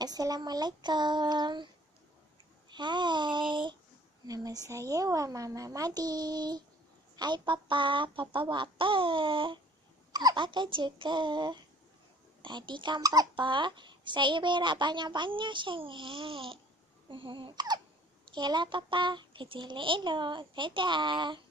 Assalamualaikum. Hai, nama saya Wan Mama Madi. Hai Papa, Papa buat apa? Papa kerja ke? Tadi kan Papa, saya berak banyak-banyak sangat. Okeylah Papa, kerja elok-elok. Dadah.